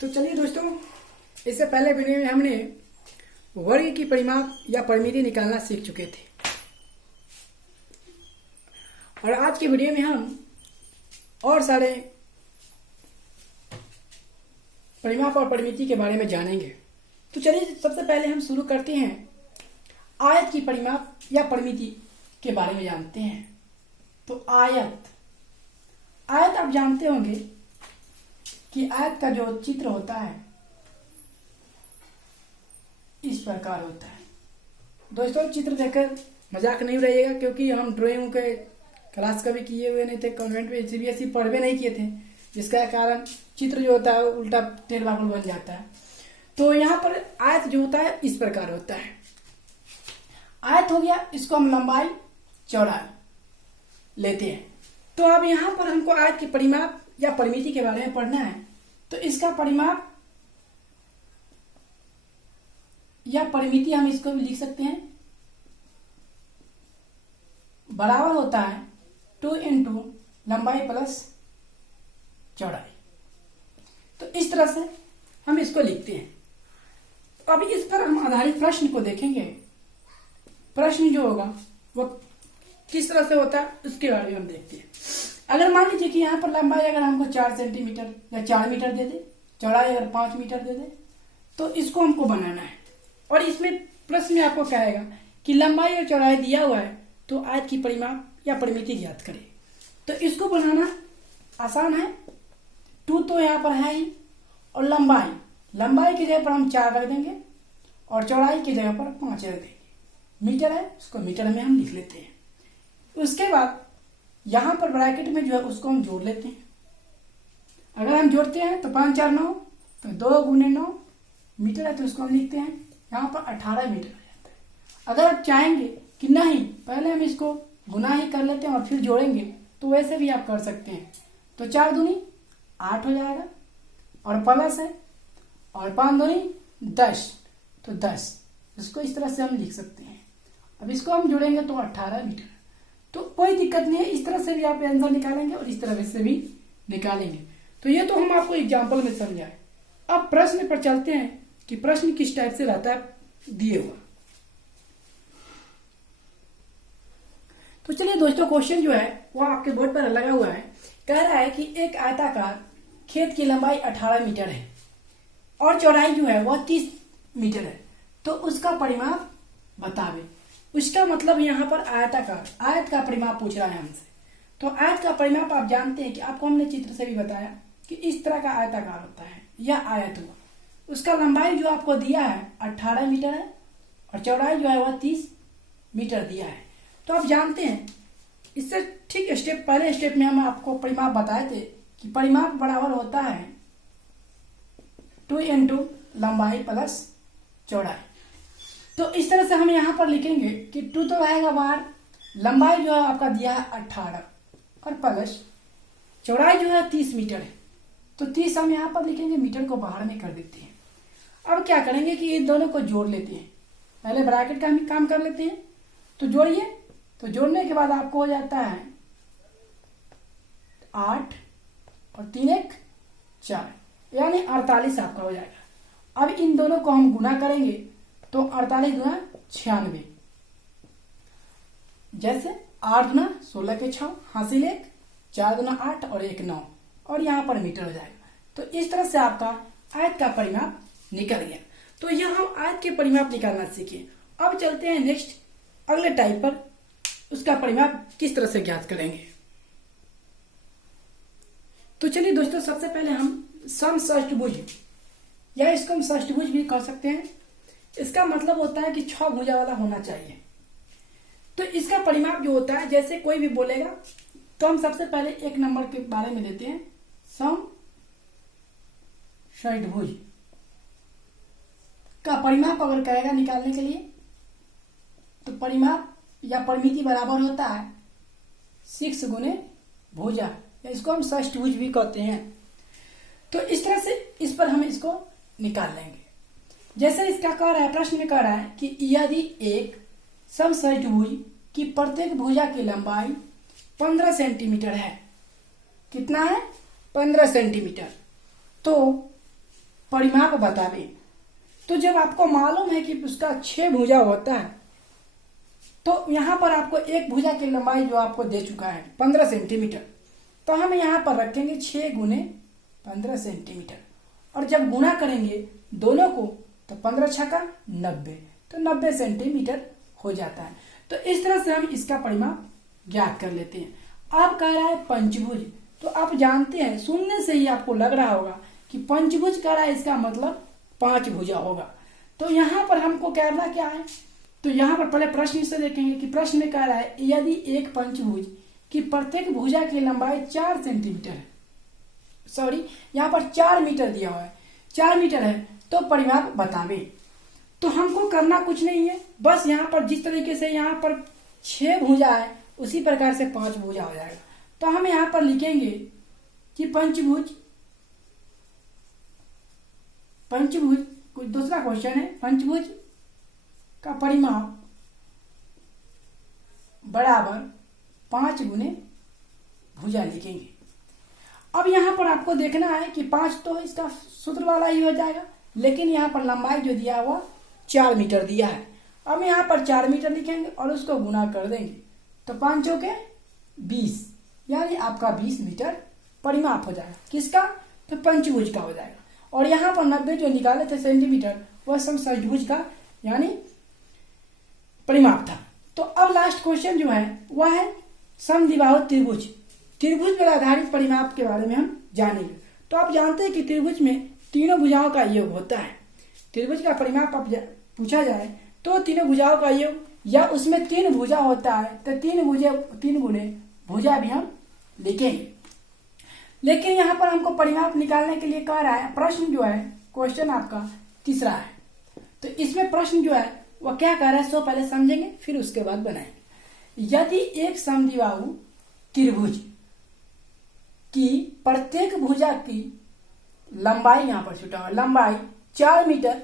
तो चलिए दोस्तों, इससे पहले वीडियो में हमने वर्ग की परिमाप या परिमिति निकालना सीख चुके थे और आज की वीडियो में हम और सारे परिमाप और परिमिति के बारे में जानेंगे। तो चलिए सबसे पहले हम शुरू करते हैं आयत की परिमाप या परिमिति के बारे में जानते हैं। तो आयत आप जानते होंगे कि आयत का जो चित्र होता है इस प्रकार होता है। दोस्तों चित्र देखकर मजाक नहीं रहिएगा, क्योंकि हम ड्राइंग के क्लास कभी किए हुए नहीं थे, कॉन्वेंट में सीबीएसई पढ़वे नहीं किए थे, जिसका कारण चित्र जो होता है उल्टा टेढ़ बाबुल बन जाता है। तो यहाँ पर आयत जो होता है इस प्रकार होता है। आयत हो गया, इसको हम लंबाई चौड़ाई लेते हैं। तो अब यहाँ पर हमको आयत की परिमाप या परिमिति के बारे में पढ़ना है। तो इसका परिमाप या परिमिति हम इसको भी लिख सकते हैं, बराबर होता है 2 इंटू लंबाई प्लस चौड़ाई। तो इस तरह से हम इसको लिखते हैं। तो अभी इस पर हम आधारित प्रश्न को देखेंगे। प्रश्न जो होगा वो किस तरह से होता है उसके बारे में हम देखते हैं। अगर मान लीजिए कि यहाँ पर लंबाई अगर हमको 4 सेंटीमीटर या 4 मीटर दे दे, चौड़ाई अगर 5 मीटर दे दे, तो इसको हमको बनाना है। और इसमें प्रश्न में आपको कहेगा कि लंबाई और चौड़ाई दिया हुआ है, तो आयत की परिमाप या परिमिति ज्ञात करें। तो इसको बनाना आसान है। 2 तो यहाँ पर है ही, और लंबाई की जगह पर हम 4 रख देंगे और चौड़ाई की जगह पर 5 रख देंगे। मीटर है, उसको मीटर में हम लिख लेते हैं। उसके बाद यहाँ पर ब्रैकेट में जो है उसको हम जोड़ लेते हैं। अगर हम जोड़ते हैं तो 5 4 9, तो 2 गुने 9 मीटर है, तो उसको हम लिखते हैं यहाँ पर 18 मीटर आ जाता है। अगर आप चाहेंगे कि नहीं पहले हम इसको गुना ही कर लेते हैं और फिर जोड़ेंगे, तो वैसे भी आप कर सकते हैं। तो 4 दूनी 8 हो जाएगा और प्लस है, और 5 दूनी 10, तो 10। इसको इस तरह से हम लिख सकते हैं। अब इसको हम जोड़ेंगे तो 18 मीटर। तो कोई दिक्कत नहीं है, इस तरह से भी आप आंसर निकालेंगे और इस तरह से भी निकालेंगे। तो ये तो हम आपको एग्जाम्पल में समझाए। अब प्रश्न पर चलते हैं कि प्रश्न किस टाइप से रहता है दिए हुआ। तो चलिए दोस्तों, क्वेश्चन जो है वो आपके बोर्ड पर लगा हुआ है। कह रहा है कि एक आयताकार खेत की लंबाई 18 मीटर है और चौड़ाई जो है वह 30 मीटर है, तो उसका परिमाप बतावे। उसका मतलब यहाँ पर आयताकार, आयत का परिमाप पूछ रहा है हमसे। तो आयत का परिमाप आप जानते हैं कि आपको हमने चित्र से भी बताया कि इस तरह का आयताकार होता है, यह आयत हुआ। उसका लंबाई जो आपको दिया है 18 मीटर है और चौड़ाई जो है वह 30 मीटर दिया है। तो आप जानते हैं, इससे ठीक पहले स्टेप में हम आपको परिमाप बताए थे कि परिमाप बराबर होता है 2 इंटू लंबाई प्लस चौड़ाई। तो इस तरह से हम यहाँ पर लिखेंगे कि 2 तो रहेगा बाहर, लंबाई जो है आपका दिया है 18 और प्लस चौड़ाई जो है 30 मीटर है। तो 30 हम यहाँ पर लिखेंगे, मीटर को बाहर में कर देते हैं। अब क्या करेंगे कि इन दोनों को जोड़ लेते हैं। पहले ब्रैकेट का हम काम कर लेते हैं। तो जोड़िए, तो जोड़ने के बाद आपको हो जाता है 8 और 3 1 4, यानी 48 आपका हो जाएगा। अब इन दोनों को हम गुना करेंगे तो 48 गुना 96, जैसे 8 गुना 16 के 6, हासिल 1, 4 गुना 8 और 1 9, और यहाँ पर मीटर हो जाएगा। तो इस तरह से आपका आयत का परिमाप निकल गया। तो यह हम आयत के परिमाप निकालना सीखे। अब चलते हैं नेक्स्ट अगले टाइप पर, उसका परिमाप किस तरह से ज्ञात करेंगे। तो चलिए दोस्तों, सबसे पहले हम समषष्टभुज, या इसको हम षष्ठभुज भी कह सकते हैं। इसका मतलब होता है कि 6 भुजा वाला होना चाहिए। तो इसका परिमाप जो होता है, जैसे कोई भी बोलेगा तो हम सबसे पहले एक नंबर के बारे में लेते हैं, समषष्ठभुज का परिमाप अगर कहेगा निकालने के लिए, तो परिमाप या परिमिति बराबर होता है 6 गुने भुजा, या इसको हम षष्ठभुज भी कहते हैं। तो इस तरह से इस पर हम इसको निकाल लेंगे। जैसे इसका कह रहा है, प्रश्न में कह रहा है कि यदि एक समषष्ठभुज की प्रत्येक भुजा की लंबाई 15 सेंटीमीटर है, कितना है 15 सेंटीमीटर, तो परिमाप बतावे। तो जब आपको मालूम है कि उसका 6 भुजा होता है, तो यहाँ पर आपको एक भुजा की लंबाई जो आपको दे चुका है 15 सेंटीमीटर, तो हम यहाँ पर रखेंगे 6 गुने 15 सेंटीमीटर, और जब गुना करेंगे दोनों को तो 15 छक्का 90, तो 90 सेंटीमीटर हो जाता है। तो इस तरह से हम इसका परिमाप ज्ञात कर लेते हैं। अब कह रहा है पंचभुज, तो आप जानते हैं, सुनने से ही आपको लग रहा होगा कि पंचभुज कह रहा है, इसका मतलब 5 भुजा होगा। तो यहाँ पर हमको करना क्या है, तो यहाँ पर पहले प्रश्न से देखेंगे कि प्रश्न में कह रहा है यदि एक पंचभुज की प्रत्येक भुजा की लंबाई 4 सेंटीमीटर है, सॉरी यहाँ पर 4 मीटर दिया हुआ है, 4 मीटर है, तो परिमाप बतावे। तो हमको करना कुछ नहीं है, बस यहाँ पर जिस तरीके से यहाँ पर 6 भुजा है उसी प्रकार से 5 भुजा हो जाएगा। तो हम यहाँ पर लिखेंगे कि पंचभुज कुछ दूसरा क्वेश्चन है, पंचभुज का परिमाप बराबर 5 गुने भुजा लिखेंगे। अब यहाँ पर आपको देखना है कि 5 तो इसका सूत्र वाला ही हो जाएगा, लेकिन यहाँ पर लंबाई जो दिया हुआ 4 मीटर दिया है। अब यहाँ पर 4 मीटर लिखेंगे और उसको गुना कर देंगे, तो 5 चौके 20, यानी आपका 20 मीटर परिमाप हो जाएगा। किसका, तो पंचभुज का हो जाएगा। और यहाँ पर 90 जो निकाले थे सेंटीमीटर, वह षष्ठभुज का यानी परिमाप था। तो अब लास्ट क्वेश्चन जो है वह है समद्विबाहु त्रिभुज। त्रिभुज पर आधारित परिमाप के बारे में हम जानेंगे। तो आप जानते हैं कि त्रिभुज में तीनों भुजाओं का योग होता है। त्रिभुज का परिमाप अब पूछा जाए तो तीनों भुजाओं का योग, या उसमें 3 भुजा होता है तो 3 गुने भुजा भी हम लिखेंगे। लेकिन यहाँ पर हमको परिमाप निकालने के लिए कह रहा है, प्रश्न जो है क्वेश्चन आपका तीसरा है, तो इसमें प्रश्न जो है वह क्या कह रहा है सो पहले समझेंगे फिर उसके बाद बनाएंगे। यदि एक समद्विबाहु त्रिभुज की प्रत्येक भुजा की लंबाई, यहाँ पर छुटा हुआ लंबाई 4 मीटर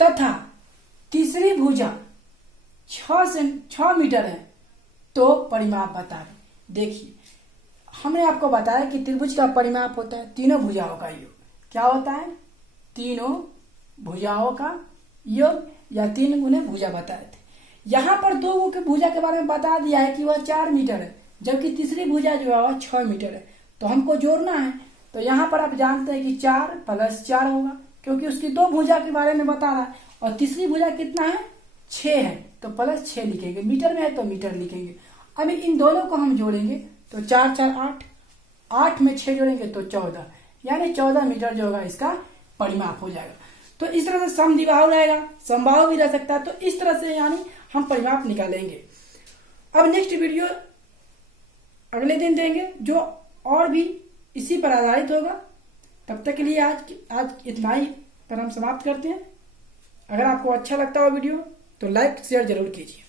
तथा तीसरी भुजा 6 मीटर है, तो परिमाप बता। देखिए हमने आपको बताया कि त्रिभुज का परिमाप होता है तीनों भुजाओं का योग। क्या होता है, तीनों भुजाओं का योग, या 3 गुने भुजा बताए थे। यहाँ पर 2 की भुजा के बारे में बता दिया है कि वह 4 मीटर है, जबकि तीसरी भुजा जो है वह 6 मीटर है। तो हमको जोड़ना है, तो यहाँ पर आप जानते हैं कि 4 + 4 होगा, क्योंकि उसकी 2 भुजा के बारे में बता रहा है, और तीसरी भुजा कितना है 6 है, तो +6 लिखेंगे। मीटर में है तो मीटर लिखेंगे। अभी इन दोनों को हम जोड़ेंगे तो 4 4 8, 8 में 6 जोड़ेंगे तो 14, यानी 14 मीटर जो होगा इसका परिमाप हो जाएगा। तो इस तरह से समद्विबाहु रहेगा, समबाहु भी रह सकता है। तो इस तरह से यानी हम परिमाप निकालेंगे। अब नेक्स्ट वीडियो अगले दिन देंगे जो और भी इसी पर आधारित होगा। तब तक के लिए आज इतना ही पर हम समाप्त करते हैं। अगर आपको अच्छा लगता हो वीडियो तो लाइक शेयर जरूर कीजिए।